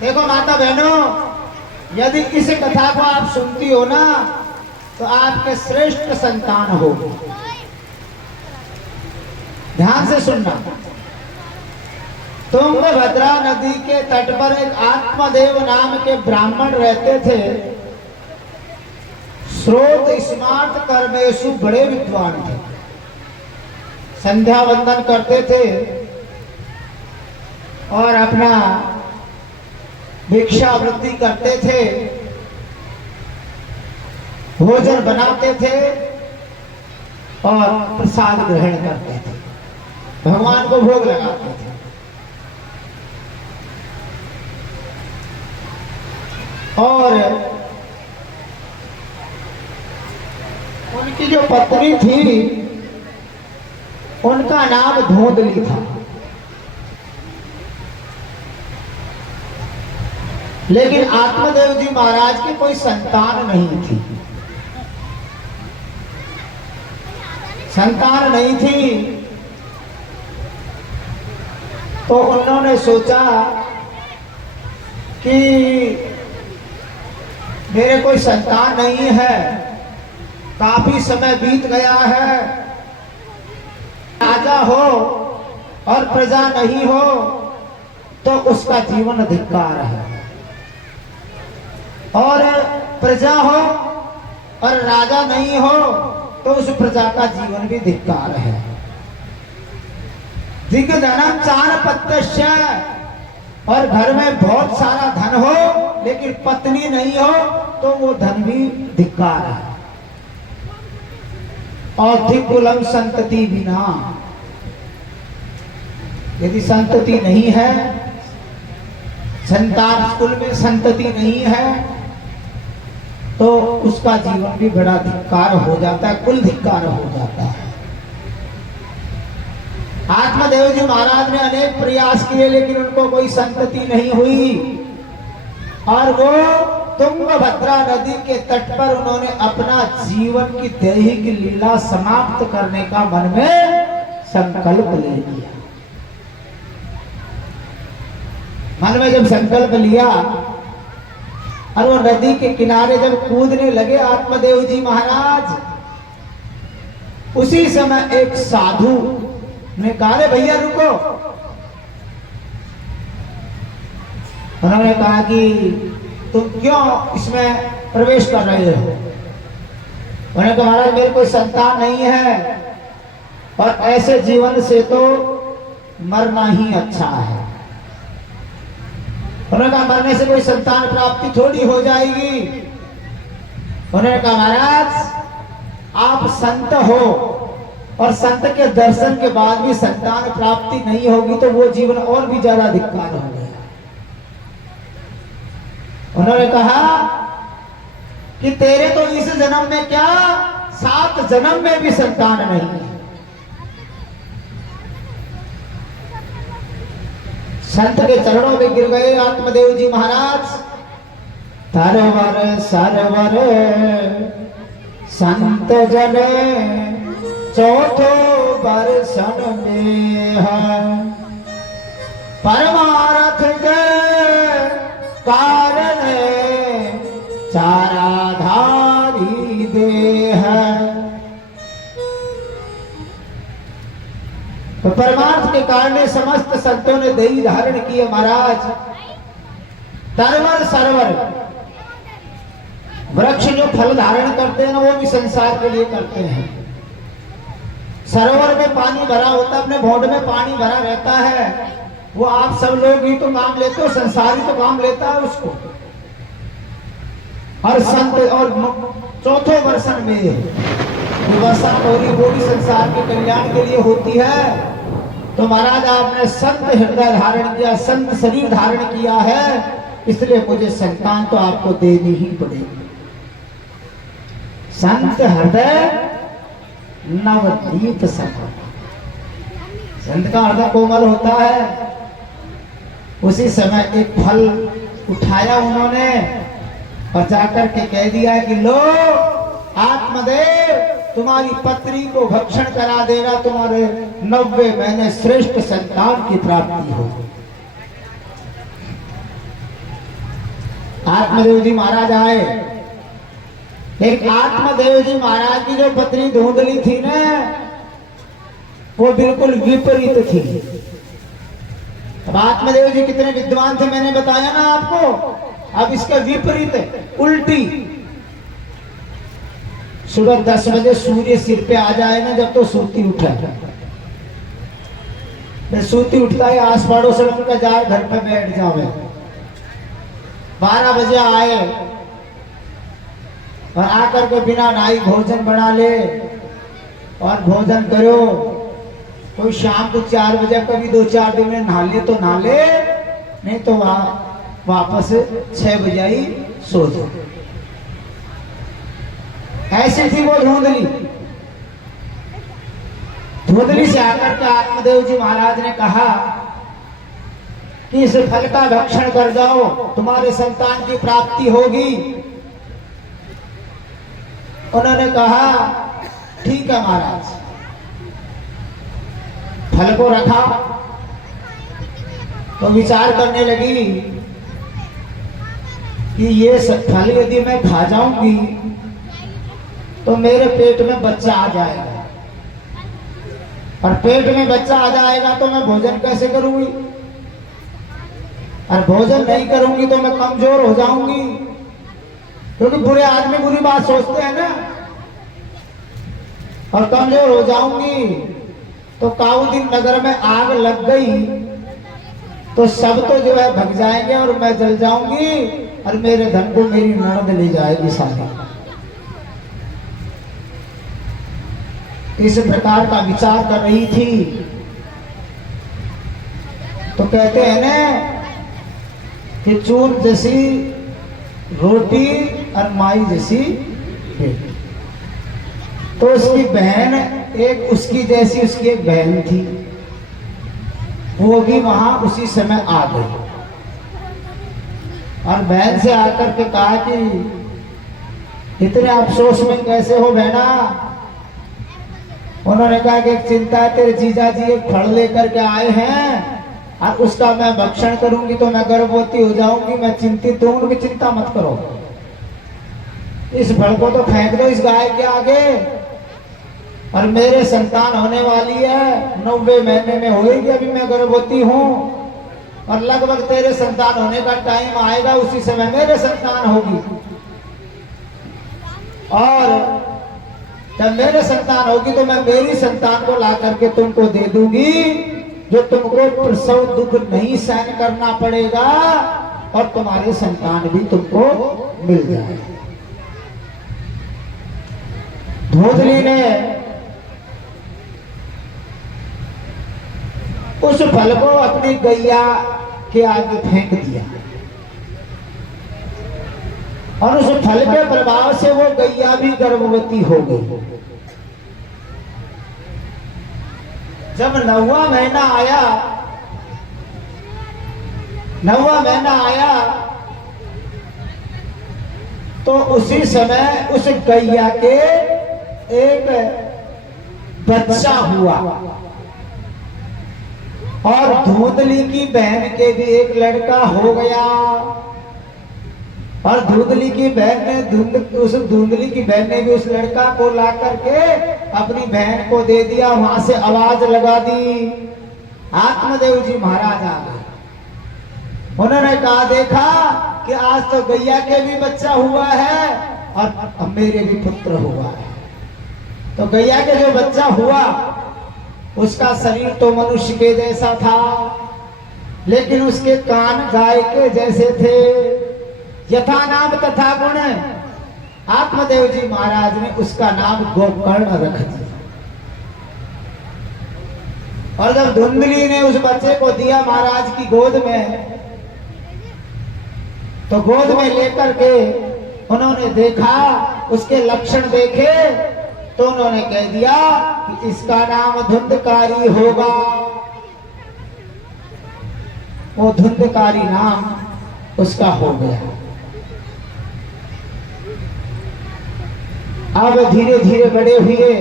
देखो माता बहनों, यदि इस कथा को आप सुनती हो ना तो आपके श्रेष्ठ संतान हो। ध्यान से सुनना। तुंगभद्रा नदी के तट पर एक आत्मदेव नाम के ब्राह्मण रहते थे। श्रोत स्मार्त कर्मेशु बड़े विद्वान थे। संध्या वंदन करते थे और अपना भिक्षावृत्ति करते थे, भोजन बनाते थे और प्रसाद ग्रहण करते थे, भगवान को भोग लगाते थे। और उनकी जो पत्नी थी उनका नाम धोंदली था। लेकिन आत्मदेव जी महाराज की कोई संतान नहीं थी। संतान नहीं थी तो उन्होंने सोचा कि मेरे कोई संतान नहीं है, काफी समय बीत गया है, राजा हो और प्रजा नहीं हो तो उसका जीवन धिक्कार है, और प्रजा हो और राजा नहीं हो तो उस प्रजा का जीवन भी धिक्कार है। दिग्धनम चार पत्यस्य, और घर में बहुत सारा धन हो लेकिन पत्नी नहीं हो तो वो धन भी धिक्कार है। और धिक्कुलम संतति बिना, यदि संतति नहीं है, संतान कुल में संतति नहीं है तो उसका जीवन भी बड़ा धिक्कार हो जाता है, कुल धिक्कार हो जाता है। आत्मदेव जी महाराज ने अनेक प्रयास किए लेकिन उनको कोई संतति नहीं हुई, और वो तुंगभद्रा नदी के तट पर उन्होंने अपना जीवन की दैहिक लीला समाप्त करने का मन में संकल्प ले लिया। मन में जब संकल्प लिया और वो नदी के किनारे जब कूदने लगे आत्मदेव जी महाराज, उसी समय एक साधु ने कहा, रे भैया रुको। उन्होंने कहा कि तुम क्यों इसमें प्रवेश कर रहे हो? उन्होंने कहा महाराज मेरे कोई संतान नहीं है और ऐसे जीवन से तो मरना ही अच्छा है। उन्होंने कहा मरने से कोई संतान प्राप्ति थोड़ी हो जाएगी। उन्होंने कहा महाराज आप संत हो और संत के दर्शन के बाद भी संतान प्राप्ति नहीं होगी तो वो जीवन और भी ज्यादा धिक्कार हो गया। उन्होंने कहा कि तेरे तो इस जन्म में क्या 7 जन्म में भी संतान नहीं है। संत के चरणों में गिर गए आत्मदेव जी महाराज। तरवर सरवर संत जने चौथो बरसन में है, परमार्थ के कारण चाराधारी देह। तो परमार्थ के कारण समस्त संतों ने देही धारण किए महाराज। तरवर सरवर, वृक्ष जो फल धारण करते हैं ना वो भी संसार के लिए करते हैं। सरोवर में पानी भरा होता है, अपने भोंड में पानी भरा रहता है, वो आप सब लोग ही तो काम लेते हो, संसार ही तो काम लेता है उसको। और संत और चौथे वर्षन में वर्षा हो रही वो भी संसार के कल्याण के लिए होती है। तो महाराज आपने संत हृदय धारण किया, संत शरीर धारण किया है, इसलिए मुझे संतान तो आपको देनी ही पड़ेगी। संत हृदय नवनीत सफल, संत का हृदय कोमल होता है। उसी समय एक फल उठाया उन्होंने और जाकर के कह दिया कि लो आत्मदेव, तुम्हारी पत्नी को भक्षण करा देना, तुम्हारे 90 महीने श्रेष्ठ संतान की प्राप्ति हो। आत्मदेव जी महाराज आए, लेकिन आत्मदेव जी महाराज की जो पत्नी धुंधली थी ना, वो बिल्कुल विपरीत थी। अब आत्मदेव जी कितने विद्वान थे मैंने बताया ना आपको, अब इसका विपरीत उल्टी। सुबह 10 बजे सूर्य सिर पे आ जाए ना जब, तो सूती उठा, सूती उठता है आस पड़ोस का जार घर पे बैठ जाओ। 12 बजे आए और आकर के बिना नहाई भोजन बना ले और भोजन करो। कोई शाम को 4 बजे कभी 2-4 दिन में नहा ले तो नहा ले, नहीं तो वापस 6 बजे ही सो जाओ। ऐसी थी वो धुंधली। धुंधली से आकर के आत्मदेव जी महाराज ने कहा कि इस फल का भक्षण कर जाओ, तुम्हारे संतान की प्राप्ति होगी। उन्होंने कहा ठीक है महाराज। फल को रखा तो विचार करने लगी कि ये फल यदि मैं खा जाऊंगी तो मेरे पेट में बच्चा आ जाएगा, और पेट में बच्चा आ जाएगा तो मैं भोजन कैसे करूंगी, और भोजन नहीं करूंगी तो मैं कमजोर हो जाऊंगी। क्योंकि बुरे आदमी बुरी बात सोचते हैं ना, और कमजोर हो जाऊंगी तो काउदीन नगर में आग लग गई तो सब तो जो है भग जाएंगे और मैं जल जाऊंगी, और मेरे धन को मेरी ननद ले जाएगी साथ। इस प्रकार का विचार कर रही थी। तो कहते हैं ना कि चूर जैसी रोटी और माई जैसी बेटी। तो उसकी बहन एक, उसकी जैसी उसकी एक बहन थी, वो भी वहां उसी समय आ गई और बहन से आकर के कहा कि इतने अफसोस में कैसे हो बहना। उन्होंने कहा कि एक चिंता है, तेरे जीजा जी एक फल लेकर के आए हैं और उसका मैं भक्षण करूंगी तो मैं गर्भवती हो जाऊंगी, मैं चिंतित हूं। उनकी चिंता मत करो, इस फल को तो फेंक दो इस गाय के आगे, और मेरे संतान होने वाली है, 90 महीने में होगी, अभी मैं गर्भवती हूं, और लगभग तेरे संतान होने का टाइम आएगा, उसी समय मेरे संतान होगी, और जब मेरे संतान होगी तो मैं मेरी संतान को ला करके तुमको दे दूंगी, जो तुमको प्रसव दुख नहीं सहन करना पड़ेगा, और तुम्हारे संतान भी तुमको मिल जाएगा। धुंधली ने उस फल को अपनी गैया के आगे फेंक दिया, और उस फल के प्रभाव से वो गैया भी गर्भवती हो गई। जब 9वां महीना आया, 9वां महीना आया तो उसी समय उस गैया के एक बच्चा हुआ, और धुंधली की बहन के भी एक लड़का हो गया, और धुंधली की बहन ने उस धुंधली की बहन ने भी उस लड़का को ला करके अपनी बहन को दे दिया। वहां से आवाज लगा दी, आत्मदेव जी महाराज आ गए। उन्होंने कहा देखा कि आज तो गैया के भी बच्चा हुआ है और मेरे भी पुत्र हुआ है। तो गैया के जो बच्चा हुआ उसका शरीर तो मनुष्य के जैसा था, लेकिन उसके कान गाय के जैसे थे। यथा नाम तथा गुण, आत्मदेव जी महाराज ने उसका नाम गोकर्ण रख दिया। और जब धुंधली ने उस बच्चे को दिया महाराज की गोद में, तो गोद में लेकर के उन्होंने देखा, उसके लक्षण देखे, तो उन्होंने कह दिया कि इसका नाम धुंधकारी होगा। वो धुंधकारी नाम उसका हो गया। अब धीरे धीरे बड़े हुए,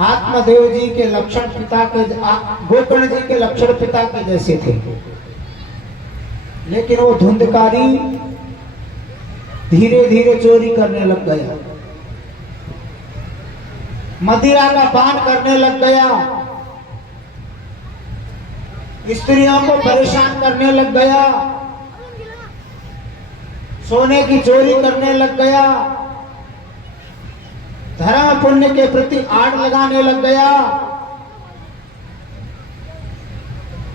आत्मदेव जी के लक्षण पिता के, गोकर्ण जी के लक्षण पिता के जैसे थे। लेकिन वो धुंधकारी धीरे धीरे चोरी करने लग गया, मदिरा का पान करने लग गया, स्त्रियों को परेशान करने लग गया, सोने की चोरी करने लग गया, धर्म पुण्य के प्रति आड़ लगाने लग गया।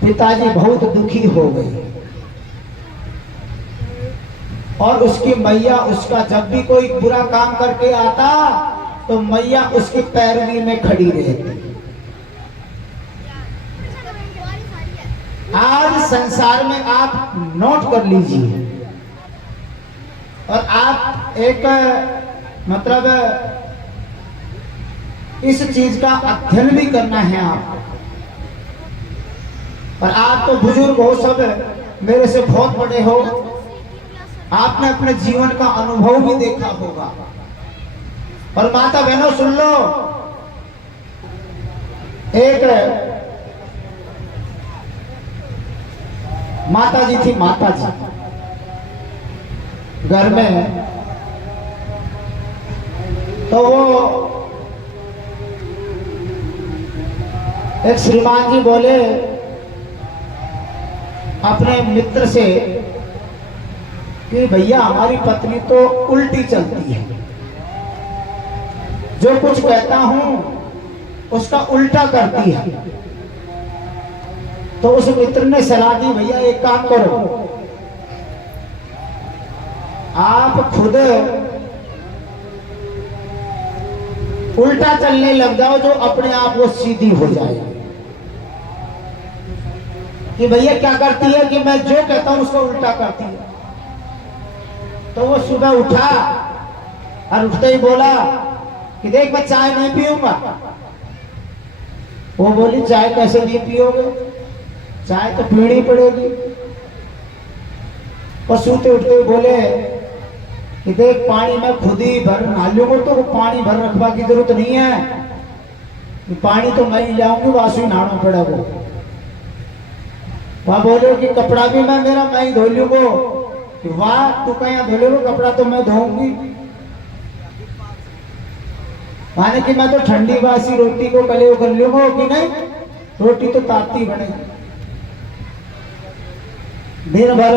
पिताजी बहुत दुखी हो गए और उसकी मैया उसका जब भी कोई बुरा काम करके आता तो मैया उसकी पैरवी में खड़ी रहती। आज संसार में आप नोट कर लीजिए और आप एक मतलब इस चीज का अध्ययन भी करना है आप। और आप तो बुजुर्ग हो, सब मेरे से बहुत बड़े हो, आपने अपने जीवन का अनुभव भी देखा होगा। और माता बहनों सुन लो, एक माता जी थी, माता जी घर में, तो वो एक श्रीमान जी बोले अपने मित्र से कि भैया हमारी पत्नी तो उल्टी चलती है, जो कुछ कहता हूं उसका उल्टा करती है। तो उस मित्र ने सलाह दी, भैया एक काम करो, आप खुद उल्टा चलने लग जाओ, जो अपने आप वो सीधी हो जाए। कि भैया क्या करती है कि मैं जो कहता हूं उसको उल्टा करती है। तो वो सुबह उठा और उठते ही बोला कि देख मैं चाय नहीं पीऊंगा। वो बोली चाय कैसे नहीं पियोगे, चाय तो पीनी पड़ेगी। और सोते उठते ही बोले कि देख पानी मैं खुद ही भर नालियों को, तो पानी भर रखवा की जरूरत नहीं है, पानी तो मैं ही लाऊंगी, वासु नहाना पड़ेगा। वहां बोले कि कपड़ा भी मैं ही धो लूंगा। वाह तू कहीं धो लेगा, कपड़ा तो मैं धोऊंगी। माने कि मैं तो ठंडी बासी रोटी को कले कर लूंगा कि नहीं, रोटी तो ताती बनेगी। दिन भर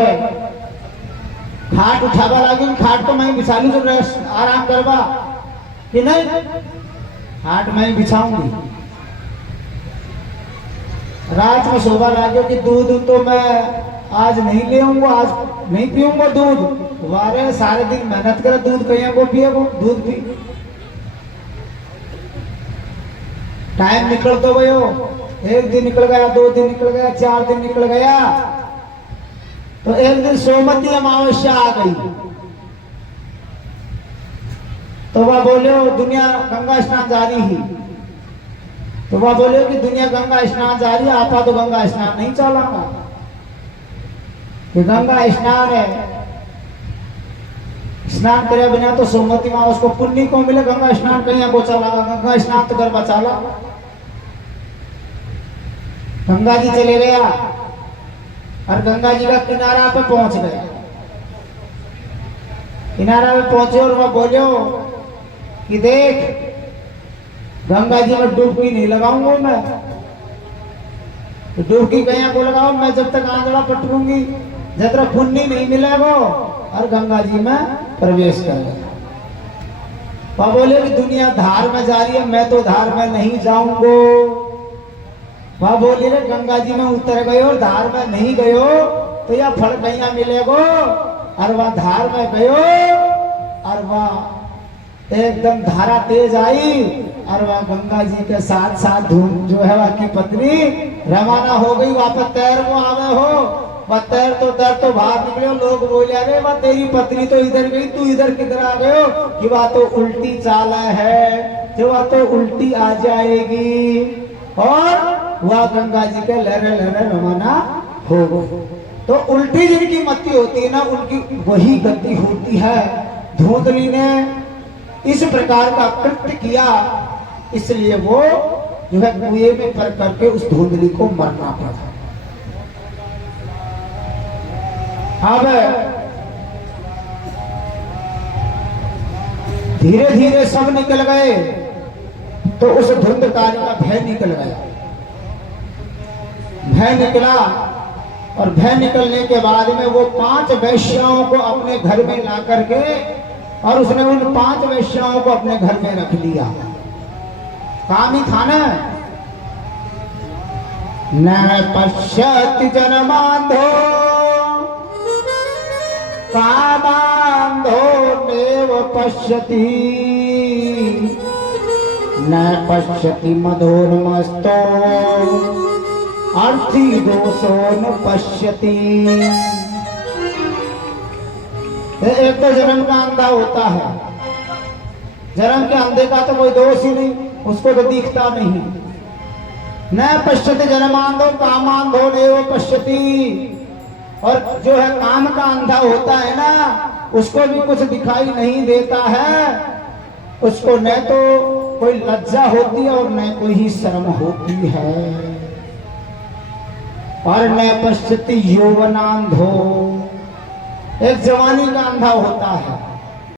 खाट उठावा लागी, खाट तो मैं बिछा लू, जो आराम करवा कि नहीं, खाट मैं बिछाऊंगी। रात में सोवा लागे कि दूध तो मैं आज नहीं ले आऊंगा, आज नहीं पीऊंगा दूध। वारे सारे दिन मेहनत करे, दूध कहीं को पिएगो, दूध पी। टाइम निकल तो गयो, एक दिन निकल गया, 2 दिन निकल गया, 4 दिन निकल गया। तो एक दिन सोमती अमावस्या आ गई। तो वह बोले दुनिया गंगा स्नान जारी ही। तो वह बोले कि दुनिया गंगा स्नान जारी, आपा तो गंगा स्नान नहीं चलाऊंगा। गंगा स्नान है, स्नान करे बिना तो सोमती माँ उसको पुण्य को मिले। गंगा स्नान कहीं को चला, गंगा स्नान तो गरबा चला। गंगा जी चले गया और गंगा जी का किनारा पे पहुंच गया। किनारा पे पहुंचे और वह बोले कि देख गंगा जी में डुबकी नहीं लगाऊंगा मैं, तो डुबकी कहीं को लगाओ, मैं जब तक आंधड़ा पटकूंगी जब तक पुण्य नहीं मिलेगा। और गंगा जी में प्रवेश कर गया। वह बोले कि दुनिया धार में जा रही है, मैं तो धार में नहीं जाऊंगा। वह बोले रे गंगा जी में उतर गयो और धार में नहीं गयो तो यह फल कहीं मिलेगो। और वह धार में गयो और वह एकदम धारा तेज आई और वह गंगा जी के साथ साथ धूम जो है वह की पत्नी रवाना हो गई। वापस तैर को आवे हो, वह तैर तो बाहर निकले। लोग बोले अरे वह तेरी पत्नी तो इधर गई, तू इधर किधर आ गयो? कि वह तो उल्टी चाला है, जो वह तो उल्टी आ जाएगी। और वह गंगा जी के लहरे लहरे रवाना हो गई। तो उल्टी जिनकी मति होती है ना, उनकी वही गति होती है। धुंधली ने इस प्रकार का कृत्य किया, इसलिए वो जो है कुएं में पर करके उस धुंधली को मरना पड़ा। अब धीरे धीरे सब निकल गए तो उस धुंधकारी का भय निकल गया। भय निकला और भय निकलने के बाद में वो 5 वेश्याओं को अपने घर में ला करके और उसने उन 5 वेश्याओं को अपने घर में रख लिया। काम ही था न पश्यति जनमांधो कामांधो नेव पश्यति न पश्यति मधोन्मस्तो अर्थी दोषो न पश्यति। एक तो जन्म का अंधा होता है, जन्म के अंधे का तो कोई दोष ही नहीं, उसको तो दिखता नहीं। न पश्यति जन्मांधो कामांधो नेव पश्यति। और जो है काम का अंधा होता है ना, उसको भी कुछ दिखाई नहीं देता है, उसको न तो कोई लज्जा होती है और न कोई ही शर्म होती है। और न पश्यति यौवनांधो, एक जवानी का अंधा होता है,